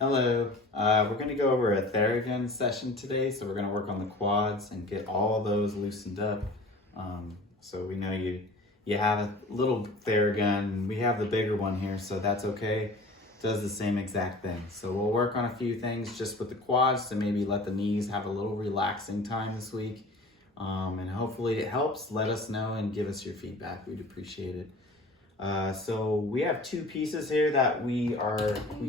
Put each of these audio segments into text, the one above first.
Hello, we're going to go over a Theragun session today, so we're going to work on the quads and get all those loosened up. So we know you have a little Theragun, we have the bigger one here, so that's okay. Does the same exact thing. So we'll work on a few things just with the quads to maybe let the knees have a little relaxing time this week. And hopefully it helps. Let us know and give us your feedback. We'd appreciate it. So we have two pieces here that we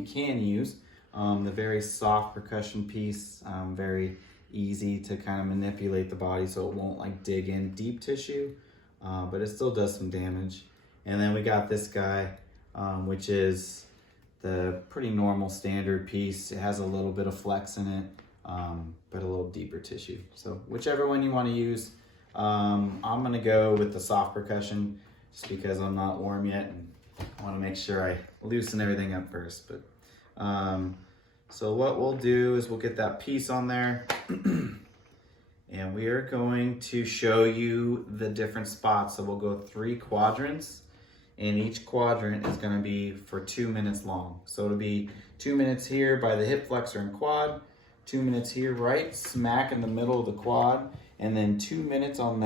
can use. The very soft percussion piece, very easy to kind of manipulate the body so it won't like dig in deep tissue, but it still does some damage. And then we got this guy, which is the pretty normal standard piece. It has a little bit of flex in it, but a little deeper tissue. So whichever one you want to use. I'm gonna go with the soft percussion just because I'm not warm yet and I want to make sure I loosen everything up first. But so what we'll do is we'll get that piece on there and we are going to show you the different spots. So we'll go 3 quadrants, and each quadrant is going to be for 2 minutes long. So it'll be 2 minutes here by the hip flexor and quad, 2 minutes here right smack in the middle of the quad, and then 2 minutes on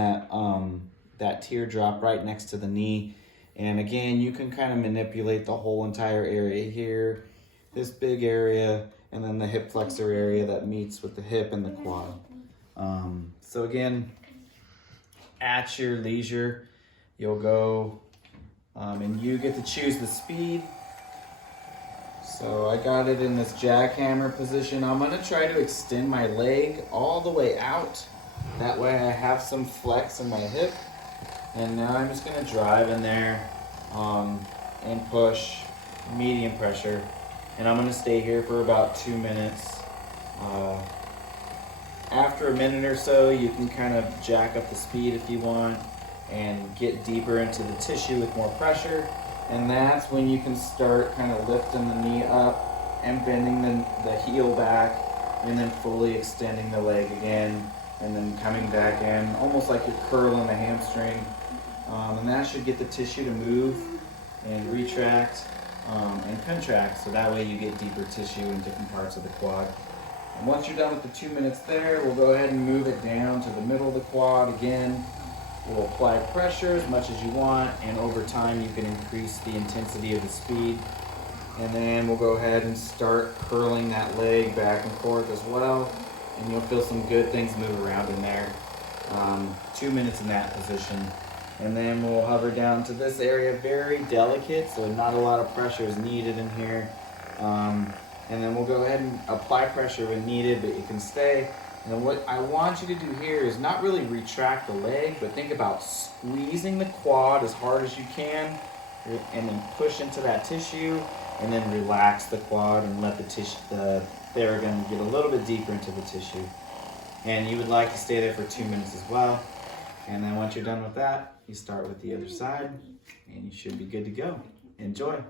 that teardrop right next to the knee. And again, you can kind of manipulate the whole entire area here, this big area, and then the hip flexor area that meets with the hip and the quad. So again, at your leisure, you'll go and you get to choose the speed. So I got it in this jackhammer position. I'm gonna try to extend my leg all the way out. That way I have some flex in my hip. And now I'm just gonna drive in there and push medium pressure. And I'm gonna stay here for about 2 minutes. After a minute or so, you can kind of jack up the speed if you want and get deeper into the tissue with more pressure. And that's when you can start kind of lifting the knee up and bending the heel back and then fully extending the leg again and then coming back in, almost like you're curling a hamstring. And that should get the tissue to move and retract and contract, so that way you get deeper tissue in different parts of the quad. And once you're done with the 2 minutes there, we'll go ahead and move it down to the middle of the quad again. We'll apply pressure as much as you want, and over time you can increase the intensity of the speed. And then we'll go ahead and start curling that leg back and forth as well, and you'll feel some good things move around in there. 2 minutes in that position. And then we'll hover down to this area, very delicate, so not a lot of pressure is needed in here. And then we'll go ahead and apply pressure when needed, but you can stay. And what I want you to do here is not really retract the leg, but think about squeezing the quad as hard as you can, and then push into that tissue, and then relax the quad and let the Theragun get a little bit deeper into the tissue. And you would like to stay there for 2 minutes as well. And then once you're done with that, you start with the other side and you should be good to go. Enjoy.